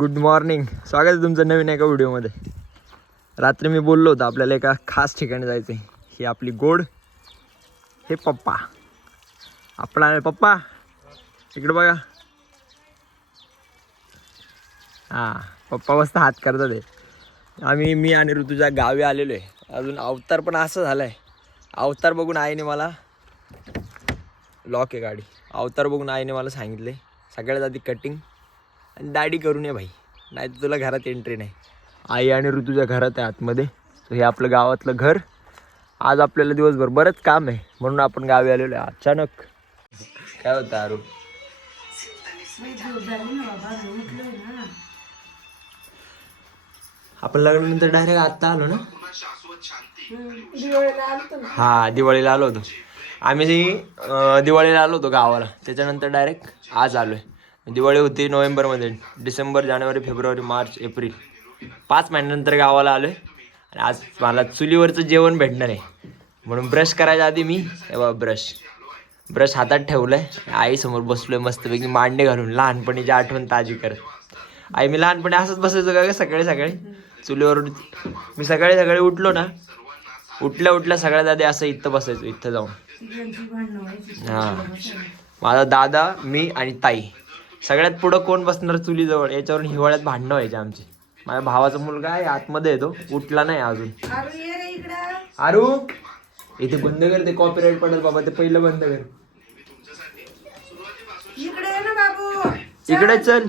Good morning. स्वागत आहे तुमचं नवीन एका व्हिडिओमध्ये. रात्री मी बोललो होतो आपल्याला एका खास ठिकाणी जायचं आहे. ही आपली गोड, हे पप्पा. आपला पप्पा इकडे बघा. हां, पप्पा मस्त हात करतात आहे. मी आणि ऋतुजा गावी आलेलो आहे. अजून अवतार पण असं झालं आहे. अवतार बघून आईने मला, लॉक आहे गाडी, अवतार बघून आईने मला सांगितले सगळ्यात आधी कटिंग आणि दाढी करून ये भाई, नाही तर तुला घरात एंट्री नाही. आई आणि ऋतुच्या घरात आहे आतमध्ये. तर हे आपलं गावातलं घर. आज आपल्याला दिवसभर बरंच काम आहे म्हणून आपण गावी आलेलो आहे. अचानक काय होतं अरू? आपण लग्नानंतर डायरेक्ट आत्ता आलो ना? हा, दिवाळीला आलो होतो आम्ही. दिवाळीला आलो होतो गावाला, त्याच्यानंतर डायरेक्ट आज आलो आहे. दिवाळी होती नोव्हेंबरमध्ये. डिसेंबर, जानेवारी, फेब्रुवारी, मार्च, एप्रिल, 5 महिन्यानंतर गावाला आलो आहे. आणि आज मला चुलीवरचं जेवण भेटणार आहे म्हणून ब्रश करायच्या आधी मी ब्रश हातात ठेवलं आहे. आईसमोर बसलो आहे मस्तपैकी मांडे घालून, लहानपणीची आठवण ताजी करत. आई, मी लहानपणी असंच बसायचो का सकाळी सकाळी चुलीवर. मी सकाळी सकाळी उठलो ना, उठल्या सगळ्यात आधी असं इथं बसायचो, इथं जाऊन. हां, माझा दादा, मी आणि ताई. सगळ्यात पुढं कोण बसणार चुलीजवळ, याच्यावरून हिवाळ्यात भांडणं व्हायचे आमची. माझ्या भावाचा मुलगा आहे आतमध्ये, येतो उठला नाही अजून. आरू इथे बंद कर, ते कॉपीराईट पडेल बाबा. ते पहिलं बंद कर. इकडे चल.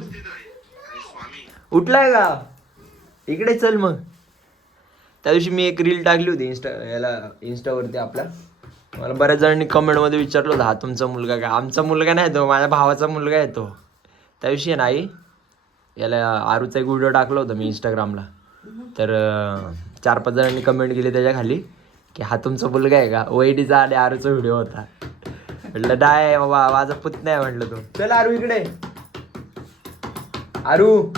उठलाय का? इकडे चल. मग त्या दिवशी मी एक रील टाकली होती इंस्टावरती आपल्या. मला बऱ्याच जणांनी कमेंटमध्ये विचारलं होतं, हा तुमचा मुलगा का? आमचा मुलगा नाही तो, माझ्या भावाचा मुलगा आहे तो. त्या दिवशी नाही याला आरूचा एक व्हिडिओ टाकला होता मी इंस्टाग्रामला. तर 4-5 जणांनी कमेंट केली त्याच्या खाली की हा तुमचा मुलगा आहे का? वैडीचा आणि आरूचा व्हिडिओ होता. म्हटलं डाय बाबा, माझा पुतण्या आहे म्हटलं तो. चल आरू इकडे. आरू,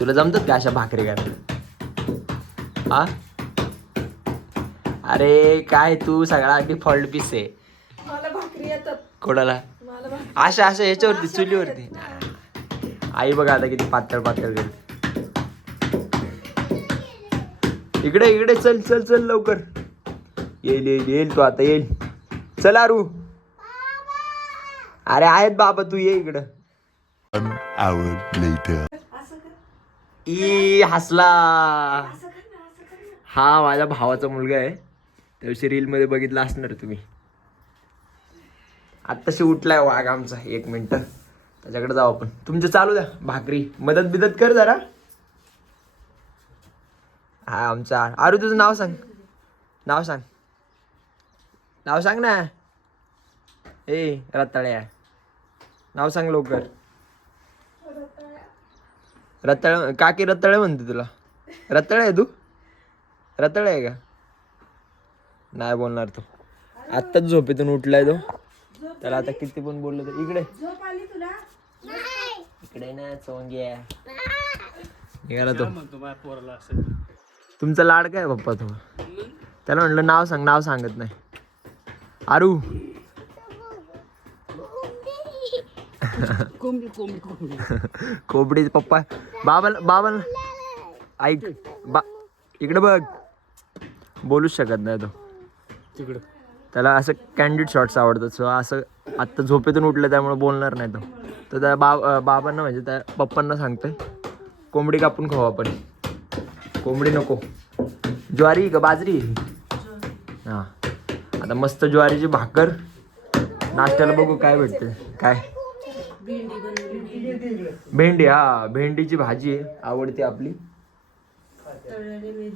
तुला जमतात का अशा भाकरी करायला? हा, अरे काय तू सगळा डिफॉल्ट पीस आहे. मला भाकरी येतात. कोणाला? अशा ह्याच्यावरती चुलीवरती. आई बघा आता किती पातळ करते. इकडे चल लवकर. येईल तू आता, येईल. चल आरू. अरे आहेत बाबा, तू ये इकडं. हसला. हा माझ्या भावाचा मुलगा आहे. त्या दिवशी रील मध्ये बघितलं असणार तुम्ही. आत्ताशी उठलाय वाघ आमचा. 1 मिनिट, त्याच्याकडे जाऊ आपण. तुमचं चालू द्या भाकरी, मदत बिदत कर जरा. हा आमचा आरू. तुझं नाव सांग ना. रताळ्या, नाव सांग लवकर. रताळ काकी, रताळे म्हणते तुला. रताळे आहे तू? रताळे आहे का? नाही बोलणार तो. आत्ताच झोपेतून उठलाय तो. त्याला आता किती पण बोललो तर इकडे ना चोंग्या निघाला तो. तुमचा लाड काय पप्पा? तो त्याला म्हटलं नाव सांग, नाव सांगत नाही. आरू कोंबडी पप्पा. बाबा ऐक इकडे बघ. बोलूच शकत नाही तो तिकडं. त्याला असं कॅन्डिड शॉट्स आवडतात. सो असं आत्ता झोपेतून उठलं त्यामुळे बोलणार नाही तो. तर त्या बाबांना म्हणजे त्या पप्पांना सांगतोय कोंबडी कापून खाऊ आपण. कोंबडी नको, ज्वारी का बाजरी? हां, आता मस्त ज्वारीची भाकर नाश्त्याला. बघू काय भेटते. काय? भेंडी. हा, भेंडीची भाजी आहे, आवडते आपली.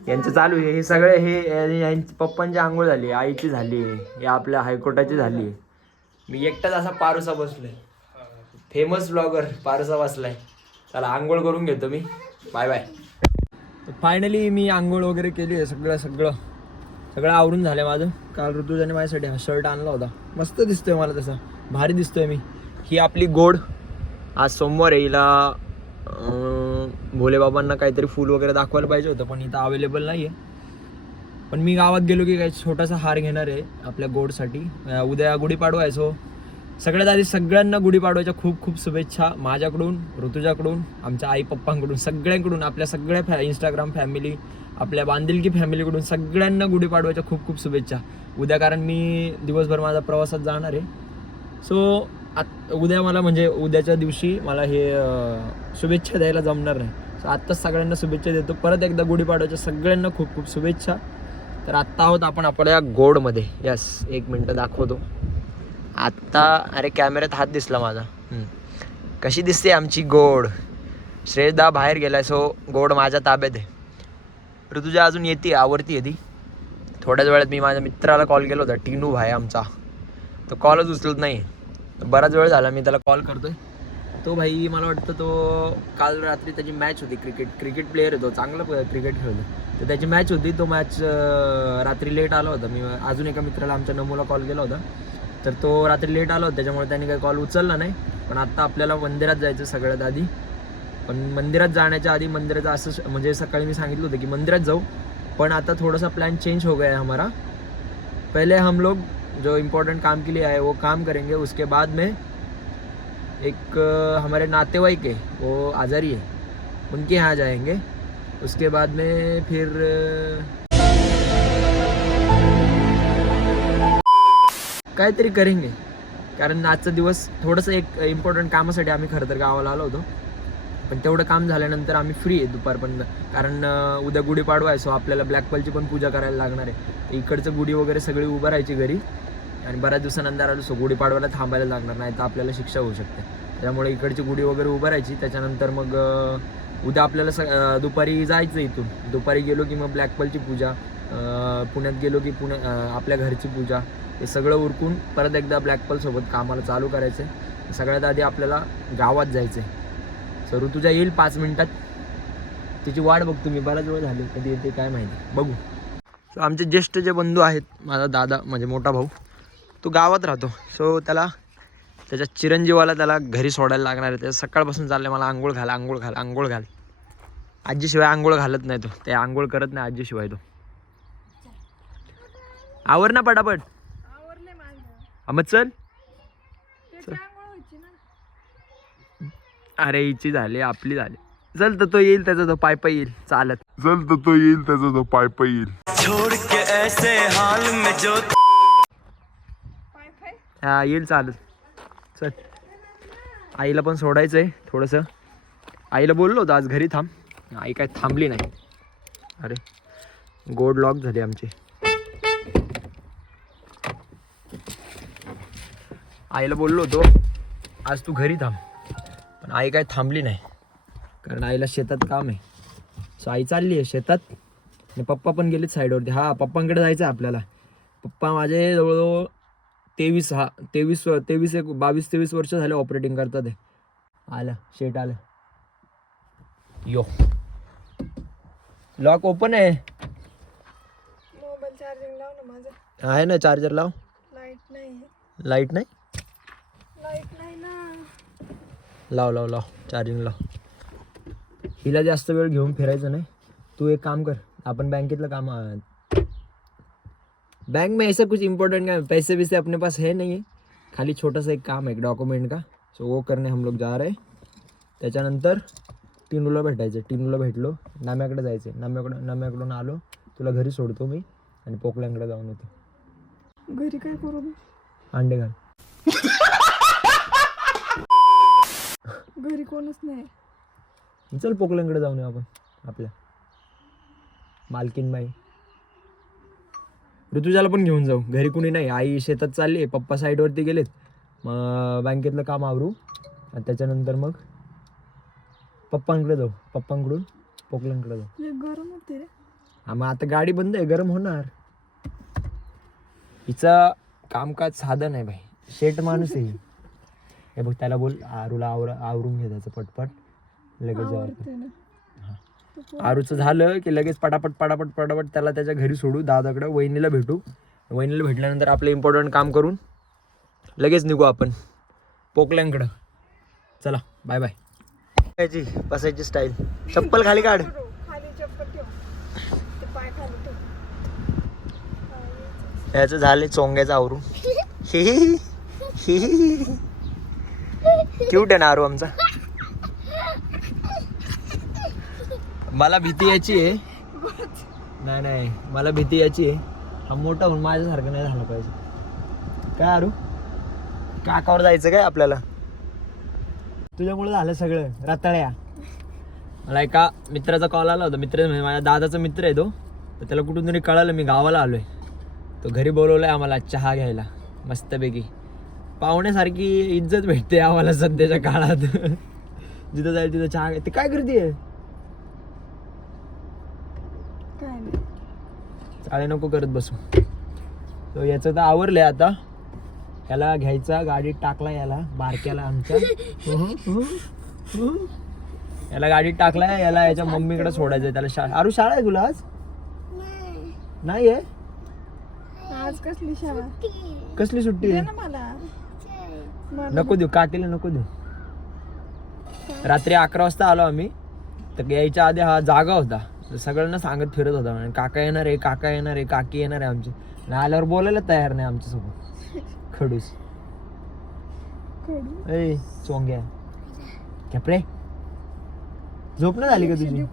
यांचं चालू आहे हे सगळे. हे यांची पप्पांची आंघोळ झाली, आईची झाली, हे आपल्या हायकोर्टाची झाली. मी एकटाच असा पारुसा बसलोय. फेमस ब्लॉगर पारुसा बसलाय. त्याला आंघोळ करून घेतो मी. बाय. फायनली मी आंघोळ वगैरे केली आहे. सगळं आवरून झालं माझं. काल ऋतुजाने माझ्यासाठी हा शर्ट आणला होता. मस्त दिसतोय मला, तसा भारी दिसतोय मी. ही आपली गोड. आज सोमवार आहे. हिला भोलेबाबांना काहीतरी फूल वगैरे दाखवायला पाहिजे होतं, पण इथं अवेलेबल नाही आहे. पण मी गावात गेलो की काही छोटासा हार घेणार आहे आपल्या गोडसाठी. उद्या गुढीपाडवा आहे, सो सगळ्यात आधी सगळ्यांना गुढीपाडव्याच्या खूप खूप शुभेच्छा माझ्याकडून, ऋतुजाकडून, आमच्या आई पप्पांकडून, सगळ्यांकडून, आपल्या सगळ्या इंस्टाग्राम फॅमिली, आपल्या बांधिलकी फॅमिलीकडून सगळ्यांना गुढीपाडव्याच्या खूप खूप शुभेच्छा. उद्या कारण मी दिवसभर माझा प्रवासात जाणार आहे. सो उद्या मला म्हणजे उद्याच्या दिवशी मला हे शुभेच्छा द्यायला जमणार नाही. सो आत्ताच सगळ्यांना शुभेच्छा देतो. परत एकदा गुढीपाडव्याच्या सगळ्यांना खूप खूप शुभेच्छा. तर आत्ता आहोत आपण आपल्या गोडमध्ये. यस, 1 मिनटं दाखवतो आत्ता. अरे कॅमेऱ्यात हात दिसला माझा. कशी दिसते आमची गोड. श्रेयसदा बाहेर गेलाय सो गोड माझ्या ताब्यात आहे. ऋतुजा अजून येते, आवडती आहे ती. थोड्याच वेळात मी माझ्या मित्राला कॉल केला होता, टिनू भाई आमचा, तो कॉलच उचलत नाही. बराच वेळ झाला मी त्याला कॉल करतोय. तो भाई मला वाटतं तो काल रात्री त्याची मॅच होती. क्रिकेट प्लेयर आहे तो, चांगलं क्रिकेट खेळतो. तर त्याची मॅच होती. तो मॅच रात्री लेट आला होता. मी अजून एका मित्राला आमच्या नमूला कॉल केला होता. तर तो रात्री लेट आला होता, त्याच्यामुळे त्याने काही कॉल उचलला नाही. पण आत्ता आपल्याला मंदिरात जायचं सगळ्यात आधी. पण मंदिरात जाण्याच्या आधी मंदिराचं असं म्हणजे सकाळी मी सांगितलं होतं की मंदिरात जाऊ, पण आता थोड़ा प्लान चेंज हो गया है हमारा. पहले हम लोग जो इम्पोर्टेंट काम के लिए आए वो काम करेंगे. उसके बाद में एक हमारे नातेवाईक है, वो आज़ारी है, उनके यहाँ जाएंगे. उसके बाद में फिर काहीतरी करेंगे. कारण आजचा दिवस थोडंसं एक इम्पॉर्टंट कामासाठी आम्ही खरं तर गावाला आलो होतो. पण तेवढं काम झाल्यानंतर आम्ही फ्री आहे दुपारपर्यंत. कारण उद्या गुढीपाडवा आहे. सो आपल्याला ब्लॅकपलची पण पूजा करायला लागणार आहे. तर इकडचं गुढी वगैरे सगळी उभं राहायची घरी. आणि बऱ्याच दिवसानंतर आलो सो गुढीपाडव्याला थांबायला लागणार नाही तर आपल्याला शिक्षा होऊ शकते. त्यामुळे इकडची गुढी वगैरे उभं राहायची. त्याच्यानंतर मग उद्या आपल्याला दुपारी जायचं इथून. दुपारी गेलो की मग ब्लॅकपलची पूजा, पुण्यात गेलो की आपल्या घरची पूजा, हे सगळं उरकून परत एकदा ब्लॅकपलसोबत कामाला चालू करायचं आहे. सगळ्यात आधी आपल्याला गावात जायचं आहे. सो ऋतुजा येईल 5 मिनिटात. तिची वाट बघतो मी, बराच वेळ झाली, कधी येते काय माहिती, बघू. सो आमचे ज्येष्ठ जे बंधू आहेत, माझा दादा म्हणजे मोठा भाऊ, तो गावात राहतो. सो त्याला त्याच्या चिरंजीवाला त्याला घरी सोडायला लागणार आहे. त्याच्या सकाळपासून चाललं मला आंघोळ घाल, आंघोळ घाल, आंघोळ घाल. आजीशिवाय आंघोळ घालत नाही तो. ते आंघोळ करत नाही आजीशिवाय तो. आवर ना पटापट. मग चल. अरे हिची झाली, आपली झाली. चल तर तो येईल, त्याचा तो पाय येईल चालत. चल तर तो येईल, त्याचा तो पाय येईल. छोड़ के ऐसे हाल में जो हा येईल चालत. चल, आईला पण सोडायचं आहे थोडंसं. आईला बोललो होतं आज घरी थांब, आई काय थांबली नाही. अरे गोड लॉक झाले आमचे. आईला बोललो होतो आज तू घरी थांब, पण आई काय थांबली नाही. कारण आईला शेतात काम आहे. सो आई चालली आहे शेतात. आणि पप्पा पण गेलेत साईडवरती. हा पप्पांकडे जायचं आहे आपल्याला. पप्पा माझे जवळजवळ 22-23 वर्ष झाले ऑपरेटिंग करतात. आहे आलं शेट आलं. यो लॉक ओपन आहे. मोबाईल चार्जिंग लाव ना माझं. आहे ना चार्जर लाव. लाईट नाही. लाईट नाही. लाईट नाही ना. लाव लाव लाव चार्जिंग लाव. हिला जास्त वेळ घेऊन फिरायचं नाही. तू एक काम कर, आपण बँकेतलं काम. बैंक में ऐसा कुछ इम्पोर्टेंट का पैसे वैसे अपने पास है नहीं है. खाली छोटा सा एक काम है, एक डॉक्युमेंट का. सो वो करने हम लोग जा रहे. त्याच्यानंतर टिनूला भेटायचं. टिनूला भेटलो, नाम्याकडे जायचं. नाम्याकडून आलो, तुला घरी सोडतो मी आणि पोकल्यांकडे जाऊन येतो. घरी काय करू मी? अंडे घाल. घरी कोणच नाही. चल पोकल्यांकडे जाऊन येऊ आपण, आपल्या मालकीनबाई. ऋतुजाला पण घेऊन जाऊ. घरी कुणी नाही, आई शेतात चालली आहे, पप्पा साईडवरती गेलेत. मग बँकेतलं काम आवरू आणि त्याच्यानंतर मग पप्पांकडे जाऊ. पप्पांकडून पोकल्यांकडे जाऊ. गरम होते रे. हा मग आता गाडी बंद आहे, गरम होणार. हिचं कामकाज साधं नाही भाई, शेट माणूस आहे. हे बघ त्याला बोल आरूला आवरून घे त्याचं पटपट लगेच जाऊ. आरूचं झालं की लगेच पटापट त्याला त्याच्या घरी सोडू. दादाकडे वहिनीला भेटू. वहिनीला भेटल्यानंतर आपलं इम्पॉर्टंट काम करून लगेच निघू आपण पोकल्यांकडं. चला बाय बाय. बसायची स्टाईल. चप्पल खाली काढ. खाली चप्पल ठेव. ते पाय खाली ठेव. याचं झाले चोंग्याचं आवरून. क्यूट आहे ना आरू आमचा. मला भीती याची आहे. नाही मला भीती याची आहे, हा मोठा होऊन माझ्यासारखं नाही झालं पाहिजे. काय आरू, काकावर जायचं काय आपल्याला? तुझ्यामुळे झालं सगळं रताळ्या. मला एका मित्राचा कॉल आला होता. मित्र म्हणजे माझ्या दादाचा मित्र आहे तो. तर त्याला कुठून तरी कळालं मी गावाला आलोय. तो घरी बोलवलाय आम्हाला चहा घ्यायला मस्तपैकी. पाहुण्यासारखी इज्जत भेटते आम्हाला सध्याच्या काळात. जिथं जाईल तिथं चहा. ते काय करते? काय नाही. चाळे नको करत बसू. तो याचं तर आवरलंय आता. याला घ्यायचा, गाडीत टाकला याला बारक्याला आमच्या. याला गाडीत टाकलाय, याला याच्या मम्मीकडे सोडायचंय. त्याला शाळा. अरू शाळा आहे तुला आज? नाही आहे. आज कसली शाळा? कसली सुट्टी दे आहे? ना मला. नको देऊ, काकीला नको देऊ. रात्री 11 वाजता आलो आम्ही. तर यायच्या आधी हा जागा होता. तर सगळ्यांना सांगत फिरत होता म्हणजे काका येणार आहे, काका येणार आहे, काकी येणार आहे आमची. आणि आल्यावर बोलायला तयार नाही आमच्यासोबत. खडूस. ए चोंग्या कपडे. झोप नाही झाली का तुझी?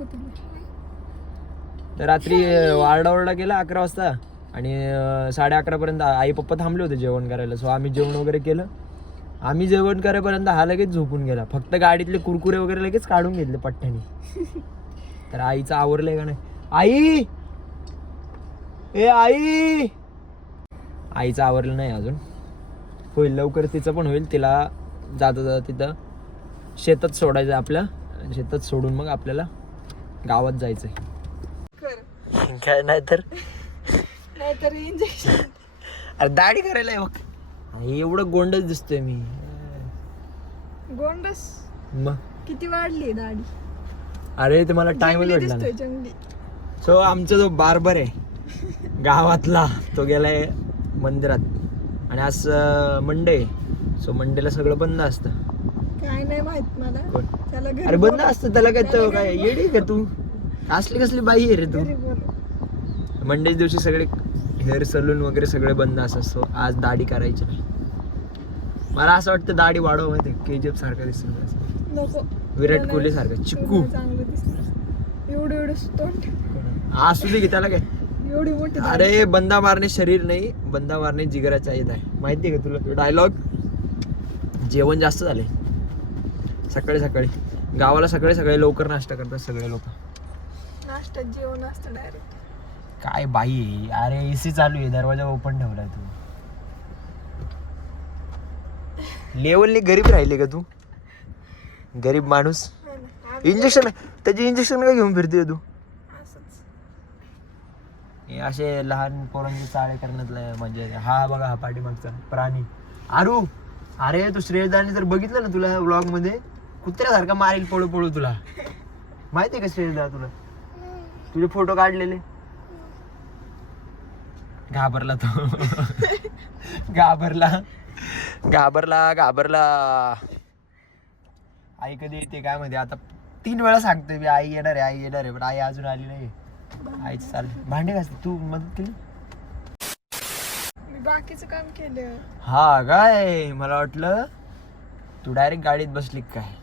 तर रात्री वारडाओरडा केला 11 वाजता. आणि 11:30 पर्यंत आई पप्पा थांबले होते जेवण करायला. सो आम्ही जेवण वगैरे केलं. आम्ही जेवण करेपर्यंत हा लगेच झोपून गेला. फक्त गाडीतले कुरकुरे वगैरे लगेच काढून घेतले पठ्ठ्याने. तर आईचं आवरलंय का नाही? आई, ए आई. आईचं आवरलं नाही अजून. होईल लवकर, तिचं पण होईल. तिला जाता जाता तिथं शेतात सोडायचं आपल्या. शेतात सोडून मग आपल्याला गावात जायचंय. काय नाही तर नाहीतर इंजेक्शन. अरे दाढी करायला बघ. एवढं गोंडच दिसतोय मी. गोंडस मग किती वाढली दाढी. अरे ते मला टाइमच जंगली भेटला दिसतोय नाही. जंगली. सो आमचा जो बार्बर आहे गावातला तो गेलाय मंदिरात. आणि आज मंडे आहे. सो मंडेला सगळं बंद असतं. काय नाही माहित मला. कोण? त्याला घरी अरे बंद बोलव. असतं त्याला काय. त्याला तो काय घरी येडी का तू? असली कसली बाई आहे रे तू? घरी बोलव. मंडेच्या दिवशी सगळे हेअर सलून वगैरे सगळे बंद असतात. सो आज दाढी करायची नाही. मला असं वाटतं दाढी वाढव माहिती. KGF सारखं दिसतं नको. विराट कोहली सारखं चिक्कू. चांगलं दिसतं. एवढं तोंड. असू दे की त्याला काय. एवढी मोठी दाढी. अरे बंदा मारणे शरीर नाही, बंदा मारणे जिगराचा ईद आहे. माहिती आहे का तुला डायलॉग? जेवण जास्त झाले सकाळी सकाळी. गावाला सकाळी सकाळी लवकर नाश्ता करतात सगळे लोक. नाश्त्यात जेवण असतं डायरेक्ट. काय बाई आहे. अरे AC चालू आहे, दरवाजा ओपन ठेवलाय तू. लेवलने गरीब राहिले का तू? गरीब माणूस. इंजेक्शन त्याची इंजेक्शन काय घेऊन फिरते तू? हे असे लहान पोरांचे चाळे करण्यात म्हणजे. हा बघा हा पाठीमागचा प्राणी आरू. अरे तू श्रेयसदाने जर बघितलं ना तुला व्लॉग मध्ये, कुत्र्यासारखा मारेल पळू पळू. तुला माहितीये का श्रेयसदा? तुला तुझे फोटो काढलेले. घाबरला तो. घाबरला. आई कधी येते काय माहिती. आता 3 वेळा सांगतोय मी आई येणार आहे, पण आई अजून आली नाही. आईच चालली. भांडे घासते. तू मदत केली? मी बाकीचं काम केलं. हा काय, मला वाटलं तू डायरेक्ट गाडीत बसली काय.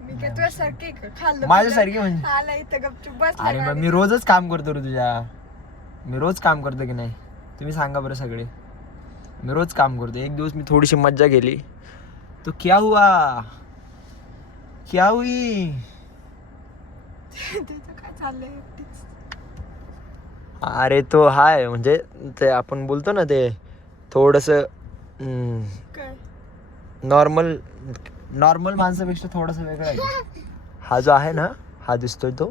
मी काय तुझ्यासारखी का? खाल्लं माझ्यासारखी म्हणजे? आला इथं गपचूप बसला. अरे मग मी रोजच काम करतो रे तुझ्या. मी रोज काम करतो की नाही तुम्ही सांगा बरं सगळे. मी रोज काम करतो. एक दिवस मी थोडीशी मज्जा केली. तो क्या हुई. त्याचं काय चाललंय एकटीच. अरे तो हाय म्हणजे ते आपण बोलतो ना ते थोडस काय नॉर्मल माणसापेक्षा थोडस वेगळं आहे. हा जो आहे ना, हा दिसतोय तो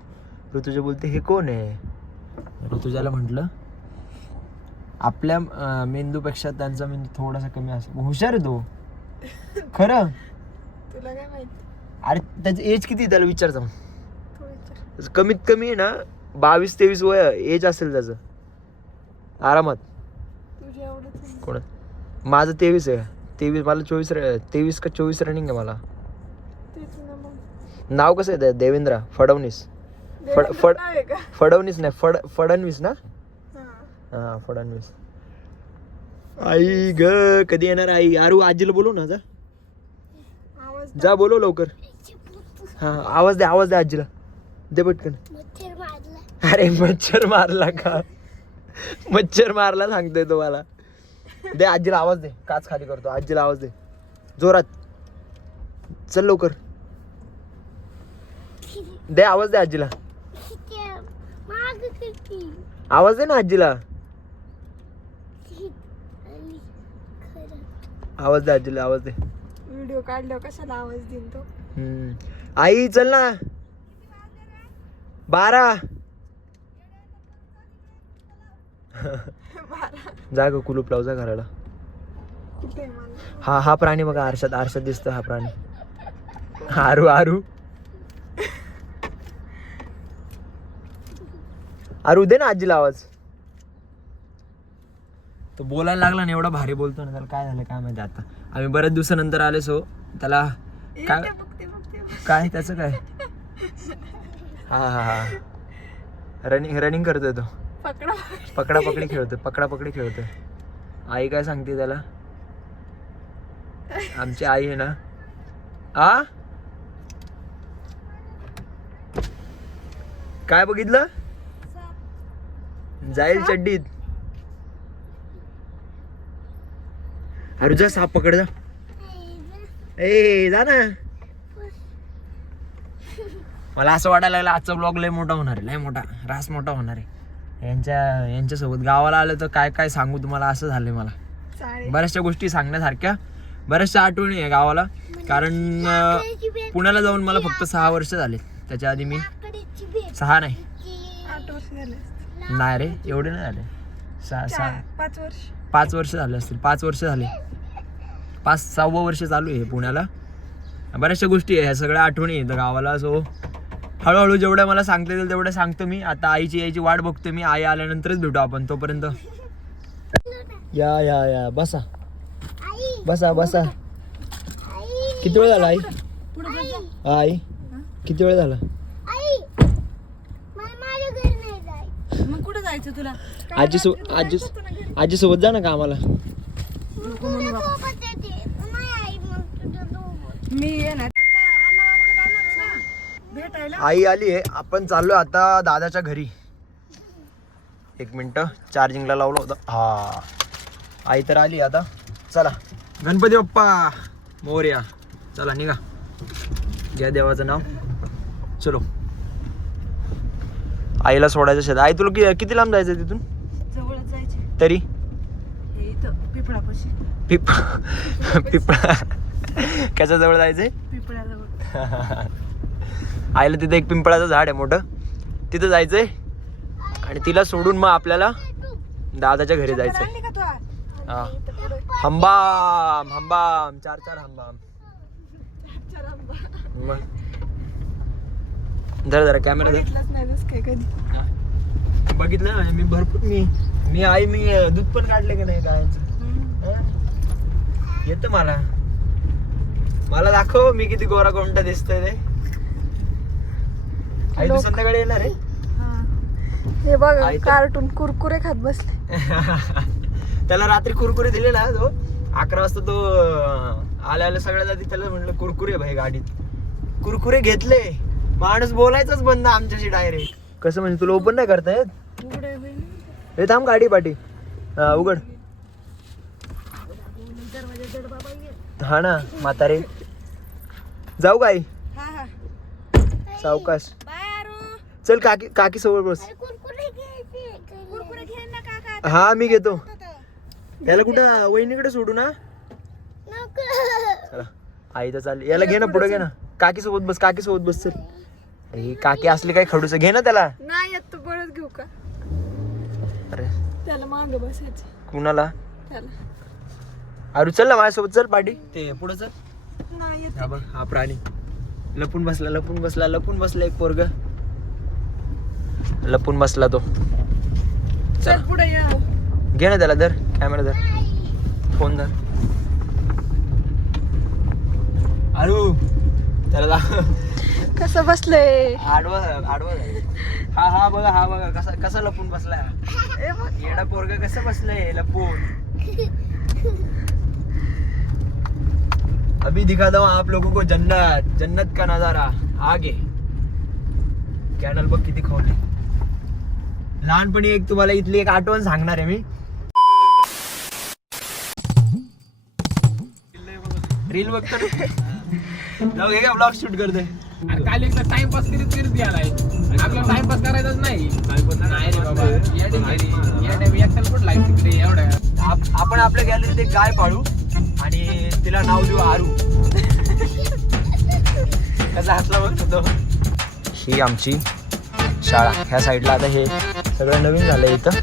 ऋतुजा बोलते हे कोण आहे. ऋतुजाला म्हटलं आपल्या मेंदूपेक्षा त्यांचा मेंदू थोडासा कमी असतो. हुशार आहे तो खरं. तुला काय माहिती. अरे त्याचं एज किती त्याला विचारचं. तू विचार. कमीत कमी ना 22-23 वय एज असेल त्याचं आरामात. तुझ्या एवढंच. कोण? माझं 23 आहे. 23 मला 23 का 24 रनिंग आहे मला. तेच ना मग. नाव कसं आहे देवेंद्र फडणवीस. आहे का? फडणवीस नाही फडणवीस ना. हा. हा फडणवीस. आई ग कधी येणार आई? अरे आजीला बोलव ना, जा आवाज जा बोलव लवकर. हा आवाज दे आजीला, दे पटकन. अरे मच्छर मारला का? मच्छर मारला सांगतोय तुम्हाला. दे आजीला आवाज दे, काच खाली करतो. आजीला आवाज दे जोरात, चल लवकर दे आवाज दे आजीला. आवाज दे ना आजीला, आवाज दे आजीला, आवाज दे. व्हिडिओ काढल्यावर कशाला आवाज देईन तो. आई चल ना, 12 जा ग, कुलूप लाव, जा घराला. कुठे आहे मला? हा प्राणी बघा, आरशात दिसतो हा प्राणी. आरू दे ना आजीला आवाज. तो बोलायला लागला ना, एवढा भारी बोलतो ना, त्याला काय झालं काय माहिती. आता आम्ही बऱ्याच दिवसानंतर आले, सो त्याला काय काय त्याचं काय. हा रनिंग करतोय तो, पकडापकडी खेळतोय. आई काय सांगते त्याला, आमची आई आहे ना. काय बघितलं? जाईल चड्डीत. अरे जा, साप पकड जा. ए जा ना. मला असं वाटायला लागलं आजचा ब्लॉग लय मोठा होणार आहे, लय मोठा रास मोठा होणार आहे. यांच्यासोबत गावाला आलं तर काय सांगू तुम्हाला, असं झालंय मला. बऱ्याचशा गोष्टी सांगण्यासारख्या, बऱ्याचशा आठवणी आहे गावाला. कारण पुण्याला जाऊन मला फक्त 6 वर्ष झाले. त्याच्या आधी मी 6 नाही 8 वर्ष झाले. नाही रे, एवढे नाही झाले. 5 वर्ष झाले असतील. 5 वर्ष झाले. 5-6वं वर्ष चालू आहे पुण्याला. बऱ्याचशा गोष्टी आहे, ह्या सगळ्या आठवणी आहेत गावाला. सो हळूहळू जेवढ्या मला सांगता येईल तेवढ्या सांगतो मी. आता आईची यायची वाट बघतो मी. आई आल्यानंतरच भेटू आपण. तोपर्यंत या बसा. किती वेळ झाला आई? आई किती वेळ झाला? मग कुठे जायचं तुला? आजी सोबत जा ना कामाला. मी येणार भेटायला. आई आली आहे. आपण चाललोय आता दादाच्या घरी. 1 मिनिट चार्जिंगला लावलं होतं. हा आई तर आली आता. चला, गणपती बाप्पा मोरया. चला निघा, घ्या देवाचं नाव. चलो, आईला सोडायचं शेत. आई तुला किती लांब जायचं तिथून? जवळच जायचे तरी हे इथं पिपळापाशी. पिपळा कशा जवळ जायचंय? पिपळाजवळ. आईला तिथे एक पिंपळाचं झाड आहे मोठं, तिथं जायचंय. आणि तिला सोडून मग आपल्याला दादाच्या घरी जायचंय. हा, हंबाम 4 हंबाम. मग जरा कॅमेरा धर. नाही कधी बघितलं ना मी भरपूर. मी दूध पण काढले की नाही गायांचं. येतं मला दाखव मी किती गोरा कोणता दिसतोय ते. आई तू संध्याकाळी येणार आहे? हे बघ, कार्टून कुरकुरे खात बसले. त्याला रात्री कुरकुरे दिले ना, तो 11 वाजता तो आल्या सगळ्यात आधी त्याला म्हणलं कुरकुरे भाई गाडीत. कुरकुरे घेतले, माणूस बोलायचंच बंद आमच्याशी डायरेक्ट. कसं म्हणजे तुला ओपन नाही करता येत? हे थांब, गाडी पाठी उघड. हा ना म्हातारे. जाऊ काय? सावकाश. चल काकी सोबत बस. हा मी घेतो. त्याला कुठं वहिनीकडे सोडू ना? चला, आई तर चालली. याला घे ना, पुढे घे ना. काकी सोबत बस. चल, अरे काकी असली काय खडूस, घे ना त्याला. नाही येत तो, बळच घेऊ का? अरे त्याला मांग बसायचं. कुणाला? त्याला. अरे चल ना माझ्यासोबत, चल पाठी ते पुढे चल. नाही येत. हा बघ, हा प्राणी लपून बसला. एक पोरग लपून बसला तो. चल पुढे या. घे ना त्याला, धर कॅमेरा, धर फोन, धर. अरू त्याला कसं बसलंय? आडवा हा बघा कसा लपून बसलाय. येडा पोरग कसं बसलंय लपून. अभी दिखाता हूँ आप लोगों को जन्नत जन्नत का नजारा आगे. कॅनल बघ किती खोल आहे. लहानपणी एक तुम्हाला इथली एक आठवण सांगणार आहे मी. रील बघतो जाऊ घे का ब्लॉग शूट करतोय. काल एकदा टाइमपास करीत आलाय. आपल्याला टाइमपास करायचाच नाही. नाही रे बाबा या टाइम एकट्याला कुठं लाईट तिकडे एवढ्या. आपण आपल्या गॅलरीत एक गाय पाळू आणि तिला नाव देऊ आरू. कसा हसला बघतो. ही आमची शाळा. ह्या साईडला आता हे सगळं नवीन झालंय इथं.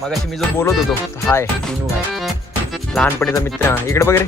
मगाशी मी जो बोलत होतो हाय टिनू आहे लहानपणीचा मित्र. इकडे बघ रे.